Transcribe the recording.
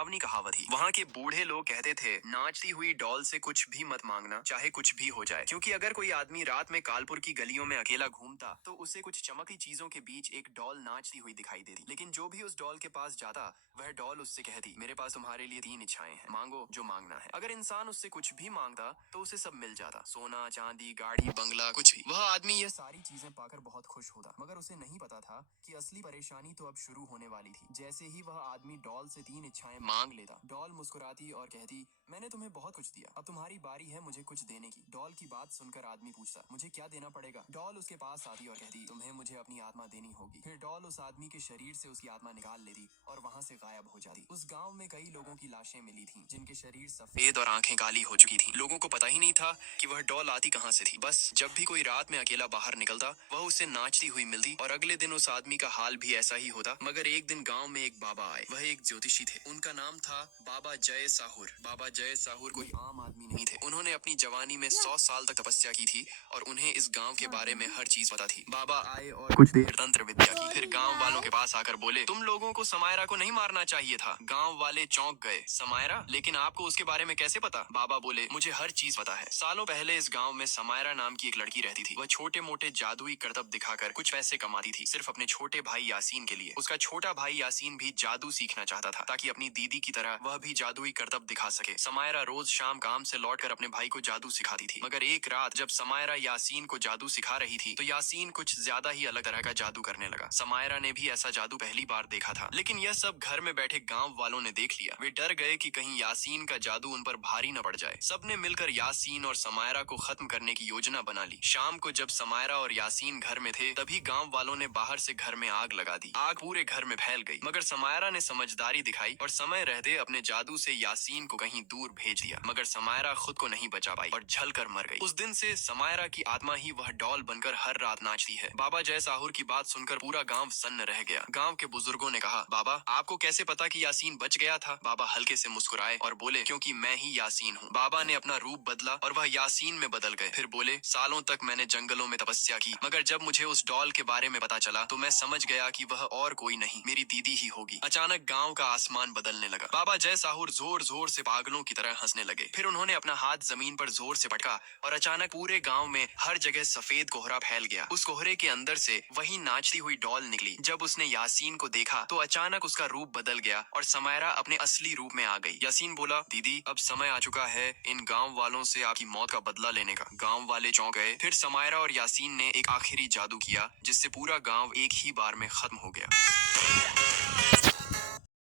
पुरानी कहावत थी। वहाँ के बूढ़े लोग कहते थे, नाचती हुई डॉल से कुछ भी मत मांगना, चाहे कुछ भी हो जाए, क्योंकि अगर कोई आदमी रात में कानपुर की गलियों में अकेला घूमता तो उसे कुछ चमकती चीजों के बीच एक डॉल नाचती हुई दिखाई देती। लेकिन जो भी उस डॉल के पास जाता, वह डॉल उससे कहती, मेरे पास तुम्हारे लिए 3 इच्छाएं हैं, मांगो जो मांगना है। अगर इंसान उससे कुछ भी मांगता तो उसे सब मिल जाता, सोना, चांदी, गाड़ी, बंगला, कुछ भी। वह आदमी यह सारी चीजें पाकर बहुत खुश होता, मगर उसे नहीं पता था कि असली परेशानी तो अब शुरू होने वाली थी। जैसे ही वह आदमी डॉल से 3 इच्छाएं मांग लेता, डॉल मुस्कुराती और कहती, मैंने तुम्हें बहुत कुछ दिया, अब तुम्हारी बारी है मुझे कुछ देने की। डॉल की बात सुनकर आदमी पूछता, मुझे क्या देना पड़ेगा? डॉल उसके पास आती और कहती, तुम्हें मुझे अपनी आत्मा देनी होगी। फिर डॉल उस आदमी के शरीर से उसकी आत्मा निकाल लेती और वहाँ से गायब हो जाती। उस गांव में कई लोगों की लाशें मिली थीं, जिनके शरीर सफेद और आंखें काली हो चुकी थीं। लोगों को पता ही नहीं था कि वह डॉल आती कहाँ से थी। बस जब भी कोई रात में अकेला बाहर निकलता, वह उससे नाचती हुई मिलती और अगले दिन उस आदमी का हाल भी ऐसा ही होता। मगर एक दिन गांव में एक बाबा आए। वह एक ज्योतिषी थे। उनका नाम था बाबा जय साहुर। बाबा जय साहुर कोई आम आदमी नहीं थे। उन्होंने अपनी जवानी में 100 साल तक तपस्या की थी और उन्हें इस गांव के बारे में हर चीज पता थी। बाबा आए और कुछ देर तंत्र विद्या की, फिर गांव वालों के पास आकर बोले, तुम लोगों को समायरा को नहीं मारना चाहिए था। गांव वाले चौंक गए। समायरा? लेकिन आपको उसके बारे में कैसे पता? बाबा बोले, मुझे हर चीज पता है। सालों पहले इस गांव में समायरा नाम की एक लड़की रहती थी। वह छोटे मोटे जादुई करतब दिखाकर कुछ पैसे कमाती थी, सिर्फ अपने छोटे भाई यासीन के लिए। उसका छोटा भाई यासीन भी जादू सीखना चाहता था, ताकि अपनी दीदी की तरह वह भी जादुई करतब दिखा सके। समायरा रोज शाम काम से लौटकर अपने भाई को जादू सिखाती थी। मगर एक रात जब समायरा यासीन को जादू सिखा रही थी, तो यासीन कुछ ज्यादा ही अलग तरह का जादू करने लगा। समायरा ने भी ऐसा जादू पहली बार देखा था, लेकिन यह सब घर में बैठे गांव वालों ने देख लिया। वे डर गए कि कहीं यासीन का जादू उन पर भारी न पड़ जाए। सबने मिलकर यासीन और समायरा को खत्म करने की योजना बना ली। शाम को जब समायरा और यासीन घर में थे, तभी गांव वालों ने बाहर से घर में आग लगा दी। आग पूरे घर में फैल गई, मगर समायरा ने समझदारी दिखाई और समय रहते अपने जादू से यासीन को कहीं दूर भेज दिया। मगर समायरा खुद को नहीं बचा पाई और जलकर मर गई। उस दिन से समायरा की आत्मा ही वह डॉल बनकर हर रात नाचती है। बाबा जय साहुर की बात सुनकर पूरा गांव सन्न रह गया। गांव के बुजुर्गों ने कहा, बाबा आपको कैसे पता कि यासीन बच गया था? बाबा हल्के से मुस्कुराए और बोले, क्योंकि मैं ही यासीन हूँ। बाबा ने अपना रूप बदला और वह यासीन में बदल गए। फिर बोले, सालों तक मैंने जंगलों में तपस्या की, मगर जब मुझे उस डॉल के बारे में पता चला तो मैं समझ गया कि वह और कोई नहीं, मेरी दीदी ही होगी। अचानक गांव का आसमान बदलने लगा। बाबा जय साहुर जोर जोर से पागलों की तरह हंसने लगे। फिर उन्होंने अपना हाथ जमीन पर जोर से पटका और अचानक पूरे गांव में हर जगह सफेद कोहरा फैल गया। उस कोहरे के अंदर से वही नाचती हुई डॉल निकली। जब उसने यासीन को देखा तो अचानक उसका रूप बदल गया और समायरा अपने असली रूप में आ गई। यासीन बोला, दीदी अब समय आ चुका है इन गांव वालों से आपकी मौत का बदला लेने का। गांव वाले चौंक गए। फिर समायरा और यासीन ने एक आखिरी जादू किया, जिससे पूरा गांव एक ही बार में खत्म हो गया।